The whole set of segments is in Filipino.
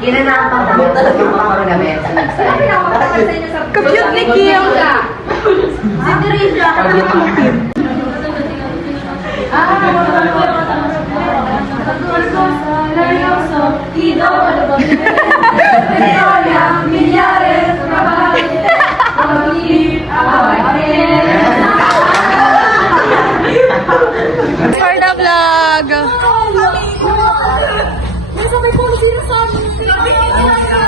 Inanapan ko na beta. Kapiyot ni Kim. Si Teresa. For the vlog.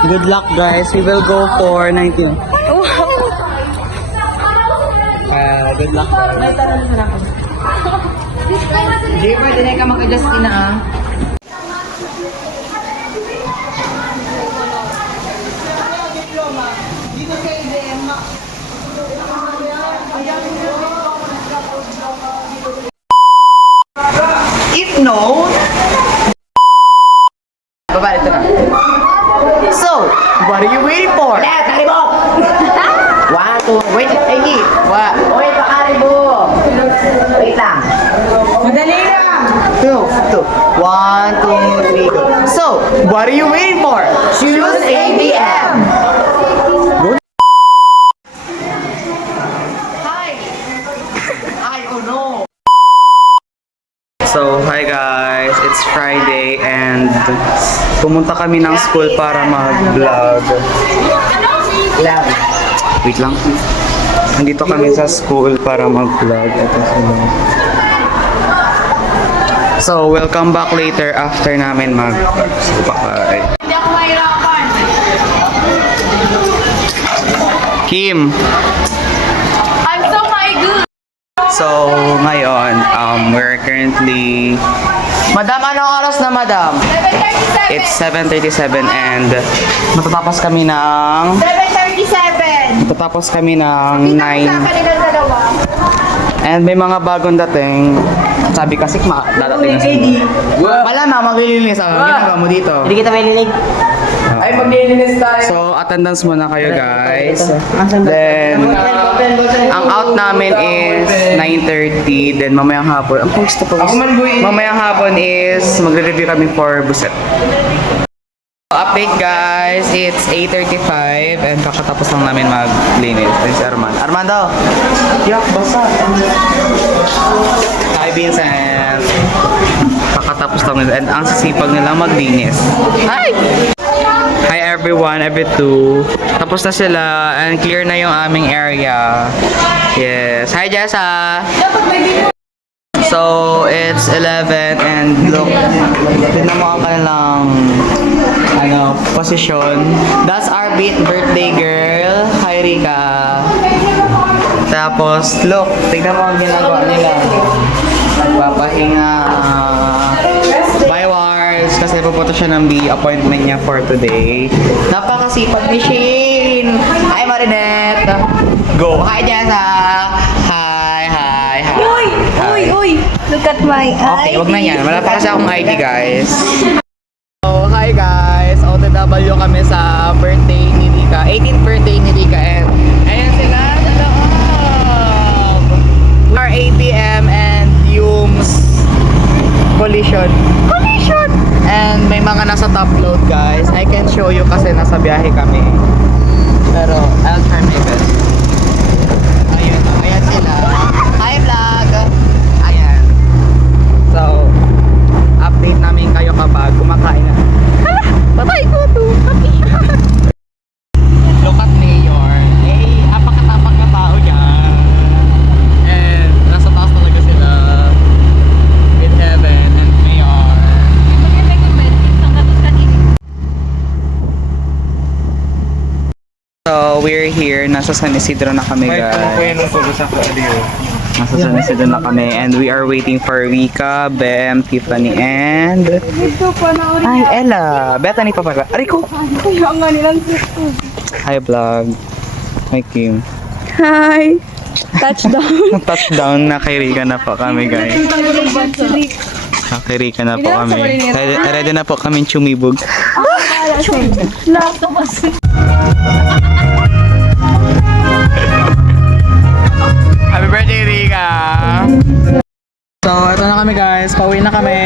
Good luck guys, we will go for 19. Good luck guys. May tanong na ako. Di pwede na ka mag-adjust na If no, baba ito na. So, what are you waiting for? One, two, wait, Egi. What? Wait, pakaribo. Wait lang. Madali lang. Two. One, two, three, go. So, what are you waiting for? Choose ABM. Good. Hi, oh no. So, hi guys, it's Friday and pumunta kami ng school para mag-vlog. Wait lang. Nandito kami sa school para mag-vlog. Ito sila. So, welcome back later after namin mag-bye. Hindi ako mahirapan. Kim! I'm so my good. So, ngayon, we're currently... Madam, anong oras na, madam? 7:37. It's 7:37 and matatapos kami ng... 7:37. Matatapos kami ng 9. Kanilang dalawa. And may mga bagong dating. Sabi kasi dadating na sila. Wala na, maglilinis. Ginagawa mo dito. Hindi kita may linig. Ay, maglilinis tayo. So, attendance muna kayo guys. Then, ang out namin is 9:30. Then, mamayang hapon. Ang gusto ko. Mamayang hapon is magre-review kami for Buset. Update guys, it's 8:35 and kakatapos lang namin maglinis. This is Armando! Yak, basa! Hi Vincent! Kakatapos lang nila and ang sisipag nila maglinis. Hi! Hi everyone, every two. Tapos na sila and clear na yung aming area. Yes. Hi Jessa! So, it's 11 and look, tignan mo ang kanilang position. That's our birthday girl. Hi Rika. Tapos, look, tignan mo ang ginagawa nila. Nagpapahinga. Bye Wars! Kasi pupunta siya ng appointment niya for today. Napakasipag ni Shane! Hi Marinette! Go! Hi Jessa! Hi! Uy! Look at my Okay, wag na yan. Wala pa kasi akong ID, guys. So, hi guys! OTW kami sa birthday ni Rika. 18th birthday ni Rika. And ayan sila sa loob! Our ABM and Humes collision. And may mga nasa top load, guys. I can show you kasi nasa biyahe kami. Pero, I'll try my best. Ayan sila. Hi vlog! Ayan. So, update namin kayo kapag kumakain na. Hala! Patay ko to! Look at Mayor. Apakatapak na tao dyan. And nasa taas talaga sila. In heaven and Mayor. So, we're here. Nasa San Isidro na kami, guys. Nasa San Isidro na kami. And we are waiting for Rika, Bem, Tiffany, and... Ay, Ella. Bethany pa pala. Ariko! Kaya nga nilang Hi, vlog. Hi, Kim. Hi! Touchdown! Touchdown na kay Rika na po kami, guys. Kay Rika na po kami. Ready na po kami chumibog. Happy birthday, Rika! So, ito na kami guys. Pauwi na kami.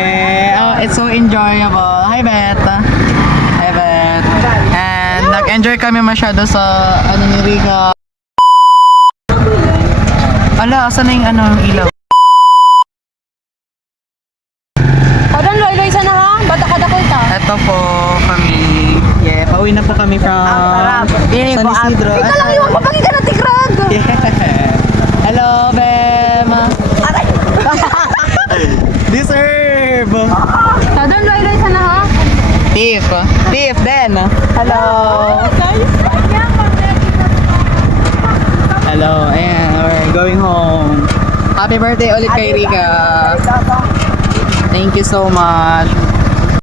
Oh, it's so enjoyable. Hi, Beth. Hi, Beth. nag-enjoy kami masyado sa ano ni Rika. Ala, asan na yung ano, yung ilaw? Pardon, loy-loy sana ha? Bata ka dako ita. Ito po kami. Yeah, pauwi na po kami from San Isidro. Ika lang iwan pa pangin ka na tigrag. Yeah. Hello, Bem! Deserve! Pardon, loy-loy sana ha? Tiff! Tiff din! Hello! Hello, and we're going home. Happy birthday ulit kay Rika! Thank you so much!